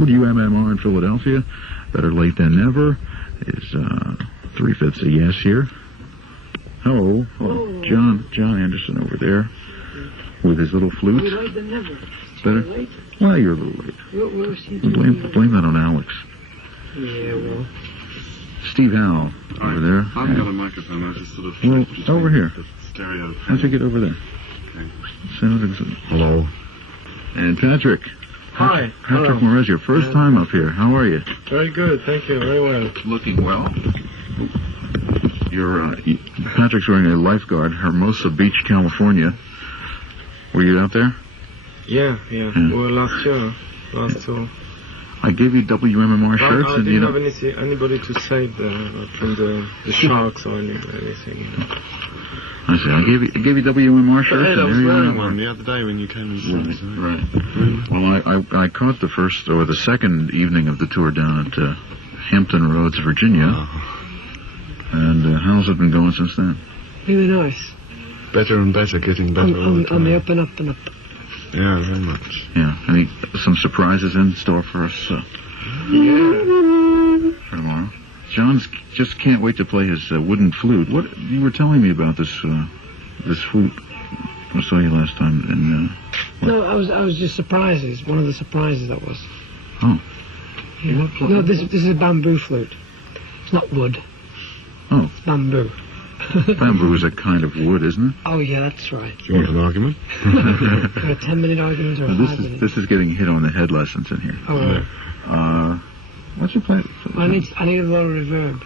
WMMR in Philadelphia. Better late than never is 3/5 a yes here. Hello, John Anderson over there with his little flute. Later than never. Better? Late? Well, you're a little late. Blame that on Alex. Yeah, well. Steve Howe over there. I haven't got a microphone. I just sort of... Well, over here. Stereo. Why don't you get over there? Okay. Hello. And Patrick. Hi. Patrick Moraz, your first time up here. How are you? Very good, thank you. Very well. Looking well. Patrick's wearing a lifeguard, Hermosa Beach, California. Were you out there? Yeah. Well, last year. I gave you WMMR shirts, I and didn't have anybody to save from the sharks or anything. I see. I gave you WMMR shirts. I was and wearing one the other day when you came and saw me. Right. Well, I caught the first or the second evening of the tour down at Hampton Roads, Virginia. And how's it been going since then? Really nice. Better and better, getting better all the time. On the up and up and up. Yeah, very much. Yeah. Some surprises in store for us for tomorrow. John just can't wait to play his wooden flute. What you were telling me about this flute? I saw you last time. And no, I was just surprised. It's one of the surprises that was. Oh. Yeah. No, this is a bamboo flute. It's not wood. Oh. It's bamboo. Bamboo is a kind of wood, isn't it? Oh, yeah, that's right. Do you want an argument? For a 10-minute argument or a 5-minute? This is getting hit on the head lessons in here. Oh, right. Why don't you play it? I need a little reverb.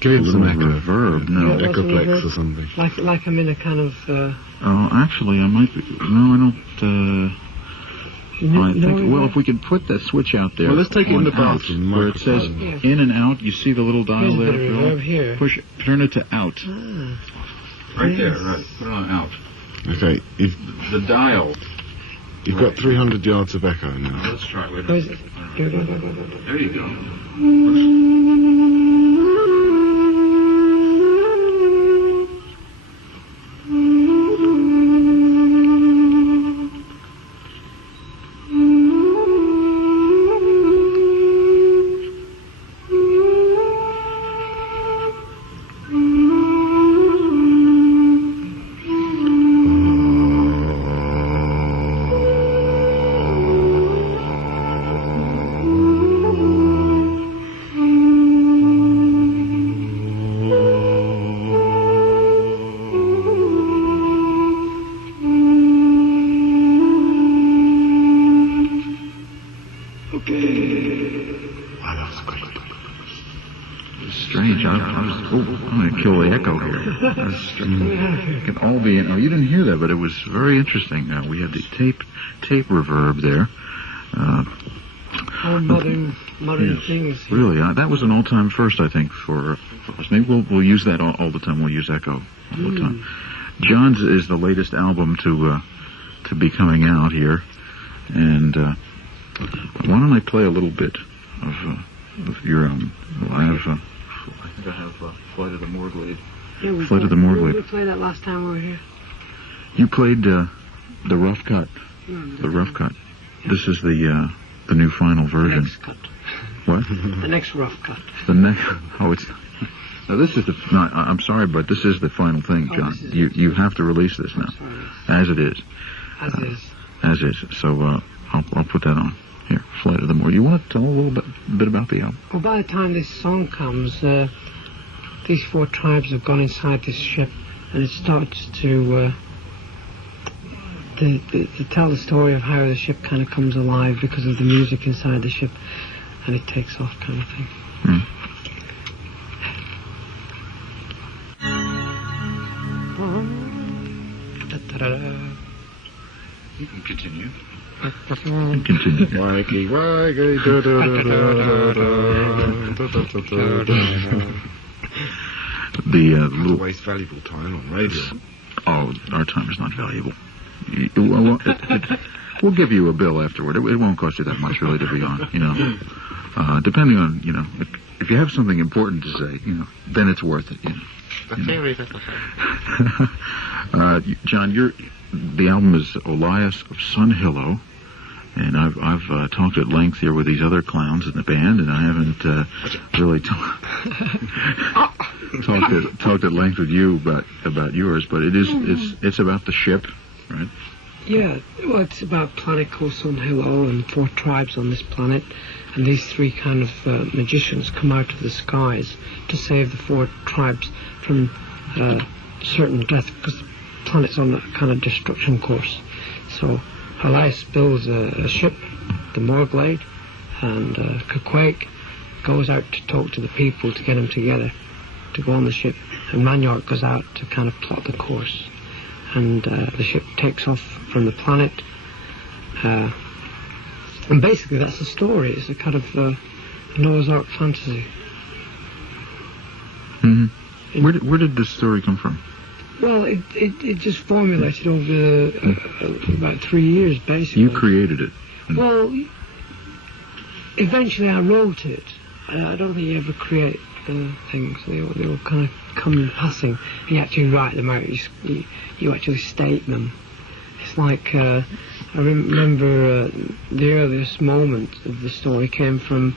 Give it some echo. Reverb, no. Yeah, Echoplex or something. Like I'm in a kind of... actually, I might be... No, I don't... Well, if we can put that switch out there... Well, let's take it in the bathroom. Where it says in and out, you see the little dial there? Reverb here. Turn it to out. Right there, Yes. right. Put it on out. Okay, The dial. you've got 300 yards of echo now. Let's try it. Where is it? Go. There you go. Strange. I'm going to kill the echo here. It can all be in. Oh, you didn't hear that, but it was very interesting. We had the tape reverb there. Modern things. Really, that was an all-time first, I think, for us. Maybe we'll use that all the time. We'll use echo all the time. John's is the latest album to be coming out here, and why don't I play a little bit of your I think I have Flight of the Morglade. Yeah, Flight of the Morglade. We played that last time we were here. You played the rough cut. The rough cut. This is the new final version. Next cut. What? The next rough cut. The next. Oh, it's. No, this is the. No, I'm sorry, but this is the final thing, John. You have to release this now, as it is. As is. So I'll put that on. Here, Flight of the Morglade. You want to tell a little bit about the album? Well, by the time this song comes, these 4 tribes have gone inside this ship, and it starts to tell the story of how the ship kind of comes alive because of the music inside the ship, and it takes off, kind of thing. You can continue. Wakey, wakey, The little waste valuable time on radio. Oh, our time is not valuable. We'll give you a bill afterward. It won't cost you that much, really, to be on. Depending on if you have something important to say, then it's worth it. John, the album is Elias of Sun Hillow, And I've talked at length here with these other clowns in the band, and I haven't really talked at length with you about yours. But it's about the ship, right? Yeah, well, it's about planet called Sun Hello and 4 tribes on this planet, and these 3 kind of magicians come out of the skies to save the 4 tribes from certain death, because the planet's on a kind of destruction course. So Elias builds a ship, the Morglade, and Quake goes out to talk to the people to get them together to go on the ship, and Manyork goes out to kind of plot the course. And the ship takes off from the planet, and basically that's the story. It's a kind of Noah's Ark fantasy. Mm-hmm. Where did this story come from? Well, it just formulated over about 3 years, basically. You created it. Well, eventually I wrote it. I don't think you ever create things. They all kind of come in passing. And you actually write them out. You actually state them. It's like, I remember the earliest moment of the story came from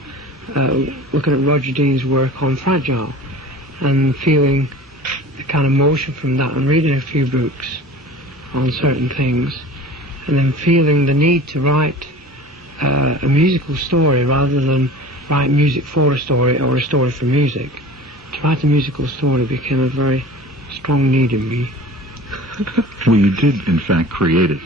looking at Roger Dean's work on Fragile and feeling the kind of motion from that and reading a few books on certain things and then feeling the need to write a musical story rather than write music for a story or a story for music. To write a musical story became a very strong need in me. Well, you did, in fact, create it,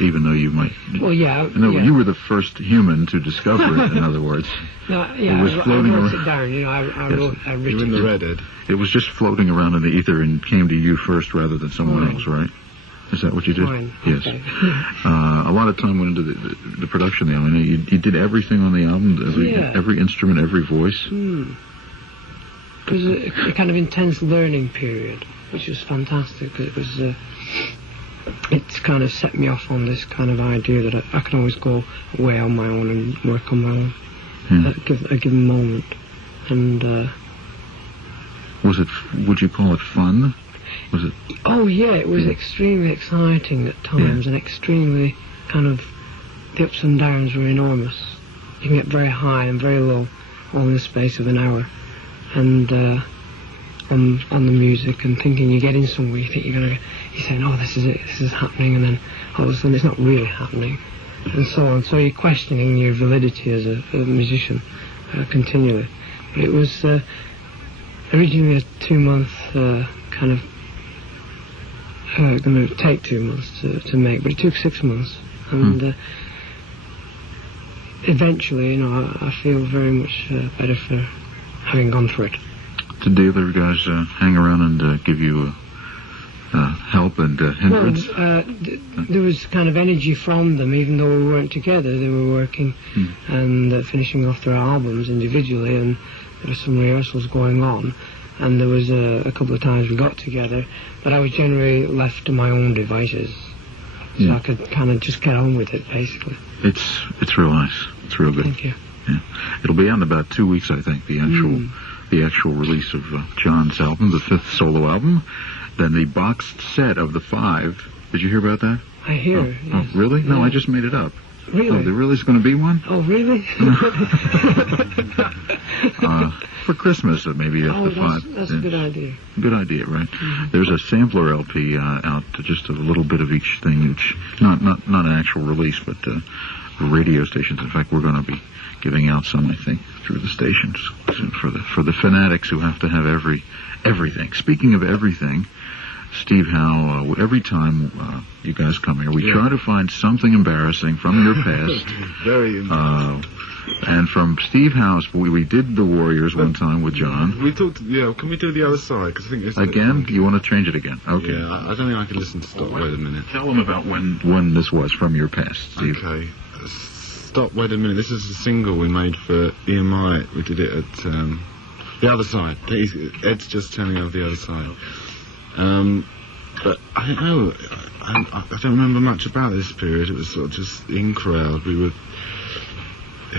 even though you might... Well, yeah. No, yeah. you were the first human to discover it, in other words. No, yeah, it was floating I wrote around. it down, you know, I wrote You're in the red, Ed. It was just floating around in the ether and came to you first rather than someone else, right? Is that what you did? Fine. Yes. Okay. A lot of time went into the production of the album. You did everything on the album, every instrument, every voice. It was a kind of intense learning period, which was fantastic. It was, it's kind of set me off on this kind of idea that I can always go away on my own and work on my own at a given moment. And was it? Would you call it fun? Was it? Oh yeah, it was extremely exciting at times, and extremely kind of the ups and downs were enormous. You can get very high and very low, all in the space of an hour. And on the music, and thinking you're getting somewhere, you think you're saying, oh, this is it, this is happening, and then all of a sudden it's not really happening, and so on. So you're questioning your validity as a musician continually. But it was originally a 2-month kind of going to take 2 months to make, but it took 6 months, and eventually, you know, I feel very much better for having gone for it. Did the other guys hang around and give you help and hindrance? Well, there was kind of energy from them, even though we weren't together. They were working and finishing off their albums individually, and there were some rehearsals going on. And there was a couple of times we got together, but I was generally left to my own devices, so I could kind of just get on with it, basically. It's real nice. It's real good. Thank you. Yeah, it'll be out in about 2 weeks, I think. The actual release of John's album, the 5th solo album. Then the boxed set of the 5. Did you hear about that? I hear. Oh, yes. oh really? Yeah. No, I just made it up. Really? Oh, there really is going to be one? Oh, really? For Christmas, maybe after 5. That's a good idea. Good idea, right? There's a sampler LP out, just a little bit of each thing, which not an actual release, but radio stations. In fact, we're going to be giving out some, I think, through the stations for the fanatics who have to have everything. Speaking of everything, Steve Howe, every time you guys come here, we try to find something embarrassing from your past. Very embarrassing. And from Steve Howe's, we did The Warriors one time with John. We talked, can we do the other side? Cause I think it's again? You want to change it again? Okay. Yeah, I don't think I can listen to Stop Wait a Minute. Tell them about when this was from your past, Steve. Okay. Stop Wait a Minute. This is a single we made for Ian Murray. We did it at the other side. Ed's just telling me of the other side. But I don't know. I don't remember much about this period. It was sort of just in crowd. We were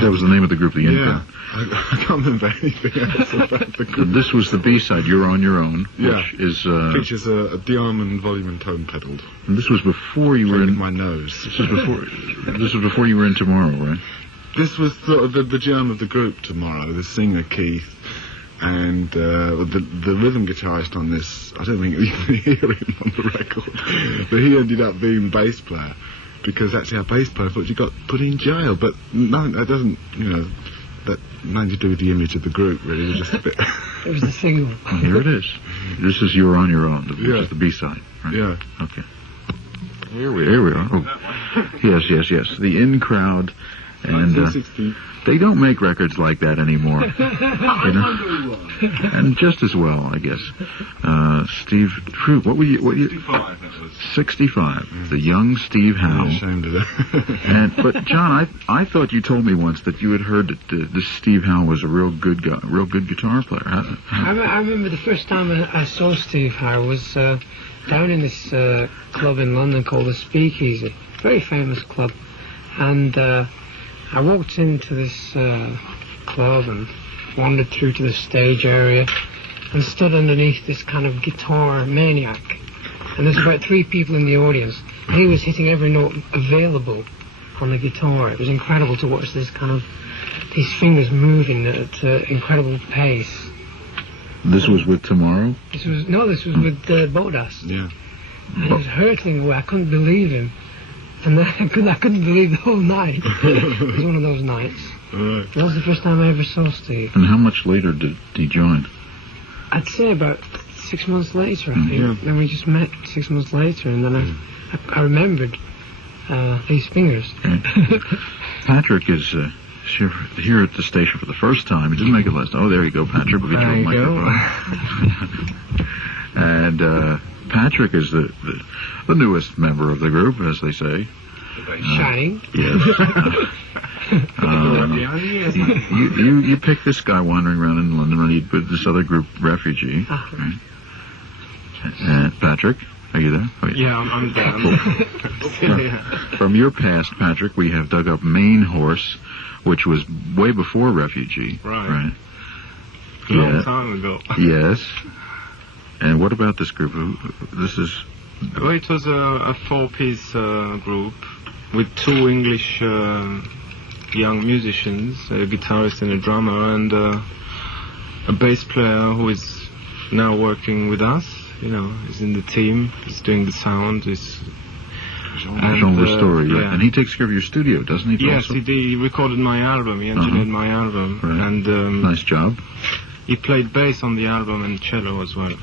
That was the name of the group, the In Yeah. Crowd. I can't remember anything else about the group. This was the B-side, You're On Your Own, which is... Features a Diamond volume and tone pedal. And this was before you were Playing in... with my nose. This was before you were in Tomorrow, right? This was sort of the germ of the group Tomorrow. The singer Keith and the rhythm guitarist on this. I don't think you can hear him on the record, but he ended up being bass player because actually our bass player thought you got put in jail. But no, that doesn't. That nothing to do with the image of the group. Really, it was just a bit. It was the single. Well, here it is. This is You're On Your Own, which Yeah. is the B-side, right? Yeah. Okay. Here we are. Oh. Yes. The In Crowd. And 1960. they don't make records like that anymore. And just as well, I guess. Steve, what were you? 65, that was. 65. The young Steve Howe. I'm ashamed of it. But John, I thought you told me once that you had heard that this Steve Howe was a real good guitar player. I remember the first time I saw Steve Howe was down in this club in London called the Speakeasy, very famous club, and I walked into this club and wandered through to the stage area and stood underneath this kind of guitar maniac, and there's about 3 people in the audience, and he was hitting every note available on the guitar. It was incredible to watch this kind of these fingers moving at incredible pace. This was with Tomorrow? This was with Moraz. Yeah. And he was hurtling away. I couldn't believe him. And then I couldn't believe the whole night. It was one of those nights. Right. That was the first time I ever saw Steve. And how much later did he join? I'd say about 6 months later, I think. Yeah. Then we just met 6 months later, and then I remembered these fingers. Patrick is here at the station for the first time. He didn't make it last. Oh, there you go, Patrick. We'll get There you a you microphone. And Patrick is the newest member of the group, as they say. Shining. Yes. You picked this guy wandering around in London with this other group, Refugee. Right? And Patrick, are you there? Oh, Yeah, I'm there. From your past, Patrick, we have dug up Main Horse, which was way before Refugee. Right. Yeah. Long time ago. Yes. And what about this group? This is... Well, it was a 4-piece group with 2 English young musicians, a guitarist and a drummer, and a bass player who is now working with us. He's in the team, he's doing the sound, Jean Ristori, yeah. And he takes care of your studio, doesn't he? Yes, also? he did. He recorded my album, he engineered my album, Right. and Nice job. he played bass on the album and cello as well.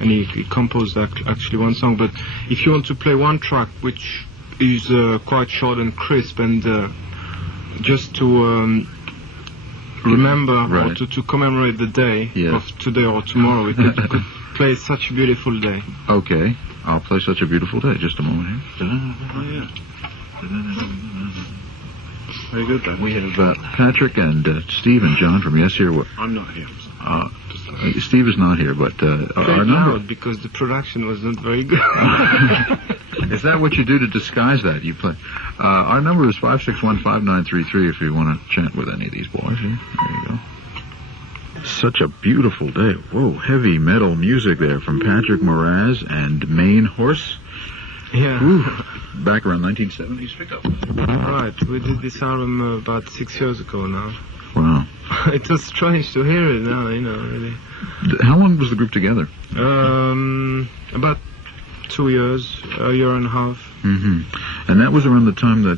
And he composed actually one song, but if you want to play one track which is quite short and crisp, and just to remember Right. or to commemorate the day Yes. of today or tomorrow, we could play Such a Beautiful Day. Okay. I'll play Such a Beautiful Day. Just a moment here. Very good, then. We have Patrick and Steve and John from Yes Here. I'm not here. Steve is not here, but our Played number... loud because the production was not very good. Is that what you do to disguise that? You play. Our number is 561-5933 if you want to chat with any of these boys. Here. There you go. Such a beautiful day. Whoa, heavy metal music there from Patrick Moraz and Main Horse. Yeah. Ooh, back around 1970s pickup. Right, we did this album about 6 years ago now. Wow. It was strange to hear it now, really. How long was the group together? About 2 years, a year and a half. Mm-hmm. And that was around the time that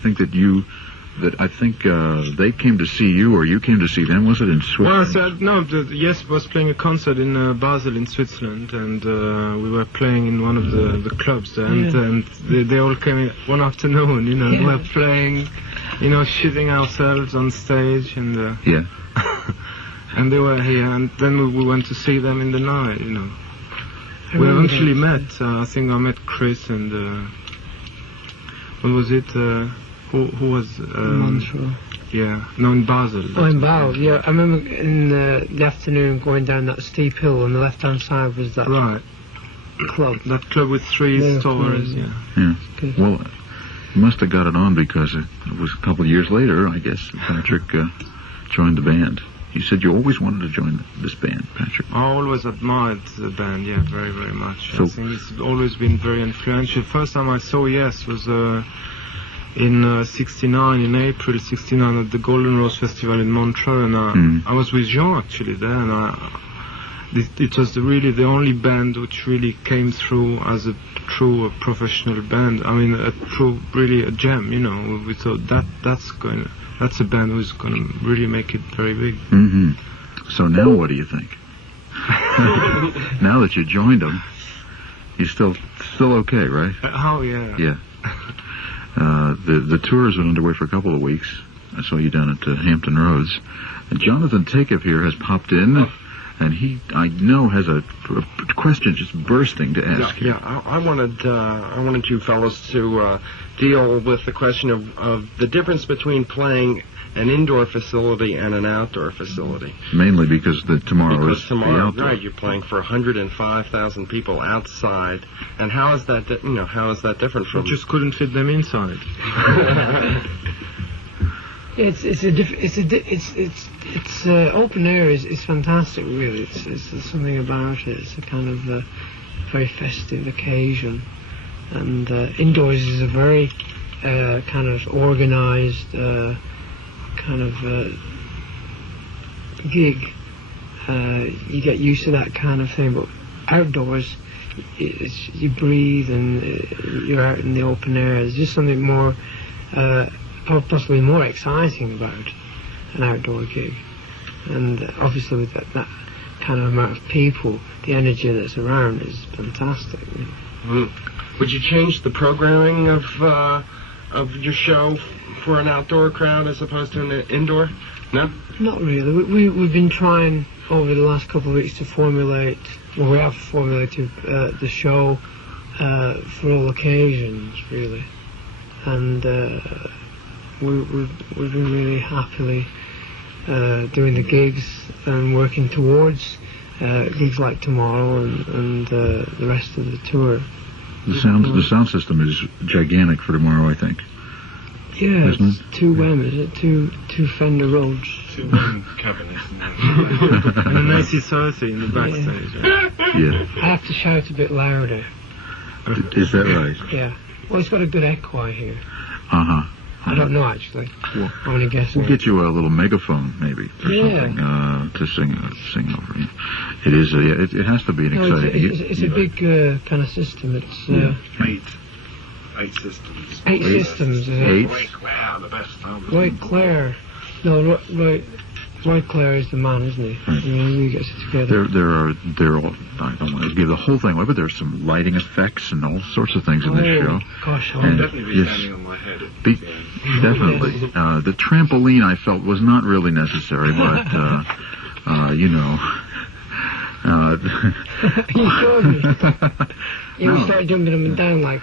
I think they came to see you, or you came to see them. Was it in Switzerland? Well, Yes was playing a concert in Basel in Switzerland, and we were playing in one of the clubs there, and they all came in one afternoon, we were playing, shooting ourselves on stage, and Yeah. and they were here, and then we went to see them in the night, We eventually met. I think I met Chris and what was it? Who was? Montreal. Yeah, no, in Basel. Oh, in Basel, yeah. I remember in the afternoon going down that steep hill, on the left-hand side was that Right. club. That club with 3 Yeah, stores. yeah. Yeah. Yeah. Well, He must have got it on because it was a couple of years later, I guess, Patrick joined the band. You said you always wanted to join this band, Patrick. I always admired the band, yeah, very, very much. So, I think it's always been very influential. First time I saw Yes was in '69, in April '69, at the Golden Rose Festival in Montreux, and I was with Jean actually there, and it was really the only band which really came through as a true professional band. I mean, really a gem, you know. We thought that's a band who's going to really make it very big. Mm-hmm. So now what do you think? Now that you joined them, you're still okay, right? How, yeah. Yeah. The tour has been underway for a couple of weeks. I saw you down at Hampton Roads. And Jonathan Takeoff here has popped in, and he, I know, has a question just bursting to ask. Yeah, I wanted you fellows to deal with the question of the difference between playing an indoor facility and an outdoor facility. Mainly because tomorrow is tomorrow, the outdoor. right? You're playing for 105,000 people outside, and how is that? How is that different from? We just couldn't fit them inside. It's open air is fantastic, really. It's something about it. It's a kind of very festive occasion, and indoors is a very kind of organised kind of gig. You get used to that kind of thing, but outdoors, you breathe and you're out in the open air. There's just something more. Possibly more exciting about an outdoor gig, and obviously with that kind of amount of people, the energy that's around is fantastic. Would you change the programming of your show for an outdoor crowd as opposed to an indoor? No? Not really. We've been trying over the last couple of weeks to formulate, well, we have formulated the show for all occasions, really, and we've been really happily doing the gigs and working towards gigs like tomorrow and the rest of the tour. The sound system is gigantic for tomorrow, I think. Yeah, it's two two Fender Rhodes. Two cabinets. And a nice society in the backstage. Yeah. I have to shout a bit louder. Is that right? Yeah. Well, it's got a good echo here. Uh-huh. I don't know, actually. Well, I'm only guessing. We'll get you a little megaphone, maybe, or something, to sing over. It is. It has to be an exciting. It's a big kind of system. It's 8 systems. 8 systems. Is it? 8. Wow, the best. Roy Clare. No, Roy Clare is the man, isn't he? Right. I mean, he gets it together. There are. I don't want to give the whole thing away, but there's some lighting effects and all sorts of things in this show. Gosh, I'll definitely be standing on my head. Definitely. The trampoline I felt was not really necessary, but you know. You showed me. Yeah, we started jumping them down like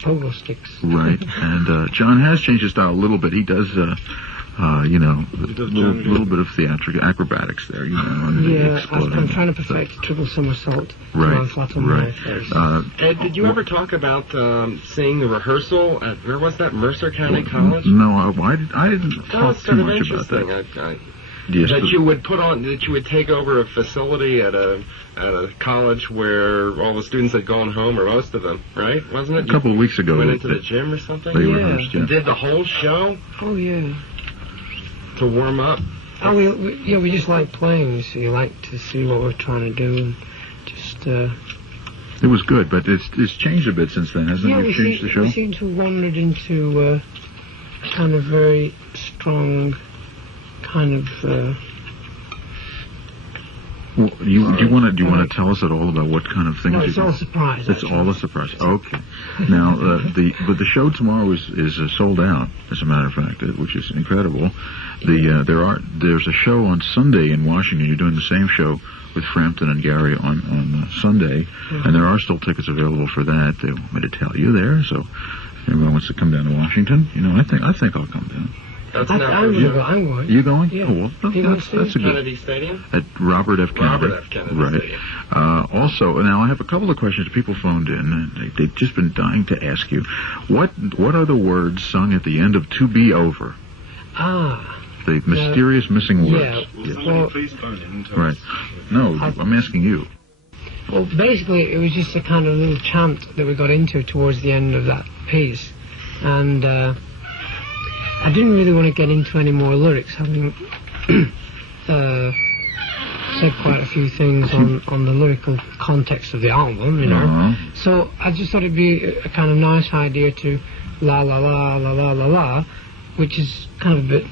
pogo sticks. Right, and John has changed his style a little bit. He does, you know, a little bit of theatrical acrobatics there, you know. Yeah, I'm trying to perfect a triple somersault. Right, flat on my face. Did you ever talk about seeing the rehearsal at, where was that, Mercer County College? No, I didn't talk too much about that. Yes, that you would take over a facility at a college where all the students had gone home, or most of them, right? Wasn't it? A couple of weeks ago. Went into the gym or something? They rehearsed, yeah. And did the whole show? Oh, yeah. To warm up? Oh, we just like playing, so you like to see what we're trying to do, and just... It was good, but it's changed a bit since then, hasn't it? You've changed the show? We seem to have wandered into a kind of very strong... kind of. Well, do you want to tell us at all about what kind of things? No, it's all a surprise. It's all a surprise. Okay. Now, the show tomorrow is sold out. As a matter of fact, which is incredible. There's a show on Sunday in Washington. You're doing the same show with Frampton and Gary on Sunday, and there are still tickets available for that. They want me to tell you there. So, if anyone wants to come down to Washington, you know, I think I'll come down. That's I'm now going. You going? Yeah. Oh, well, You that's going, a good. Kennedy Stadium? At Robert F. Kennedy. Robert F. Kennedy Right. Stadium. Also, now I have a couple of questions. People phoned in, and they've just been dying to ask you. What are the words sung at the end of "To Be Over"? The mysterious missing words. Yeah. Well, Please phone in. Right. No, I'm asking you. Well, basically, it was just a kind of little chant that we got into towards the end of that piece. And I didn't really want to get into any more lyrics, having said quite a few things on the lyrical context of the album, you know. Uh-huh. So I just thought it'd be a kind of nice idea to la la la la la la la, which is kind of a bit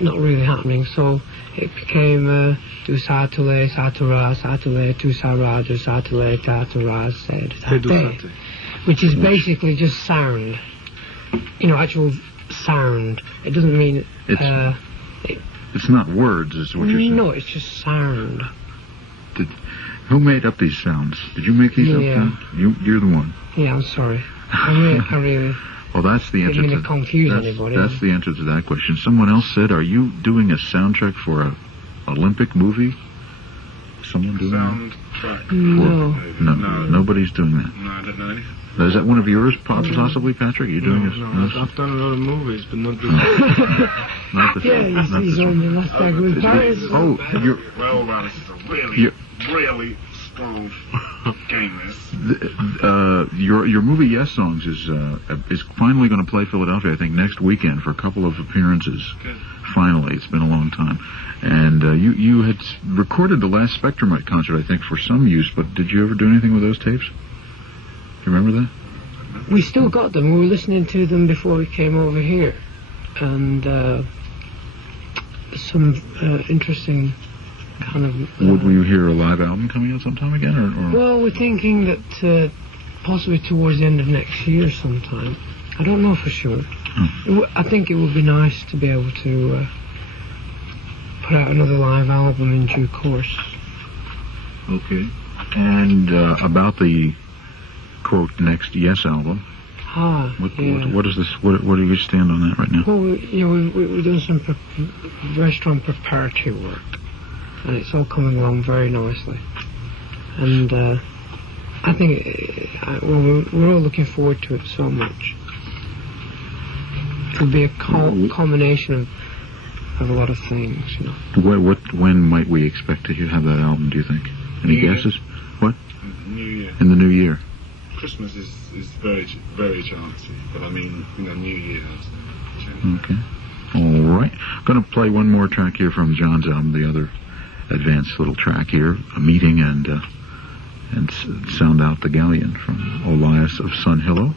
not really happening. So it became do sa to le, tu sa ra, do sa to le, ta to ra, said which is basically just sound. You know, actual sound. It doesn't mean It's not words, is what you're saying. no, it's just sound. Who made up these sounds? Did you make these up? Yeah. You're the one. Yeah, I'm sorry. I really Well, that's the answer didn't mean to to confuse anybody. That's the answer to that question. Someone else said, "Are you doing a soundtrack for a Olympic movie?" Someone doing Soundtrack. No. that? No, nobody's doing that. No, I don't know anything. Is that one of yours, possibly, Patrick? Are you doing I've done a lot of movies, but not the... not the Yeah, he's on the last bag with Paris. Oh, you're... Well, this is a really strong game, this. Your movie Yes Songs is finally going to play Philadelphia, I think, next weekend for a couple of appearances. Good. Finally, it's been a long time. And you had recorded the last Spectrumite concert, I think, for some use, but did you ever do anything with those tapes? Do you remember that? We still got them. We were listening to them before we came over here. And some interesting kind of... Would we hear a live album coming out sometime again? Or? Well, we're thinking that possibly towards the end of next year sometime. I don't know for sure. I think it would be nice to be able to put out another live album in due course. Okay. And about the, quote, next Yes album, what is this? What do you stand on that right now? Well, we've done some very strong preparatory work, and it's all coming along very nicely. And I think we're all looking forward to it so much. It'll be a combination of a lot of things, you know. When might we expect to have that album, do you think? Any guesses? What? New Year. In the new year. Christmas is very, very chancy, but I mean, New Year. Okay. All right. Going to play one more track here from John's album, the other advanced little track here, A Meeting, and sound out the Galleon from Elias of Sun Hillow.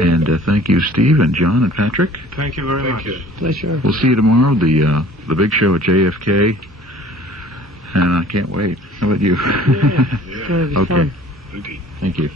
And thank you, Steve and John and Patrick. Thank you very much. Pleasure. We'll see you tomorrow, the big show at JFK. And I can't wait. How about you? Yeah. It's gonna be Okay. fun. Okay. Thank you.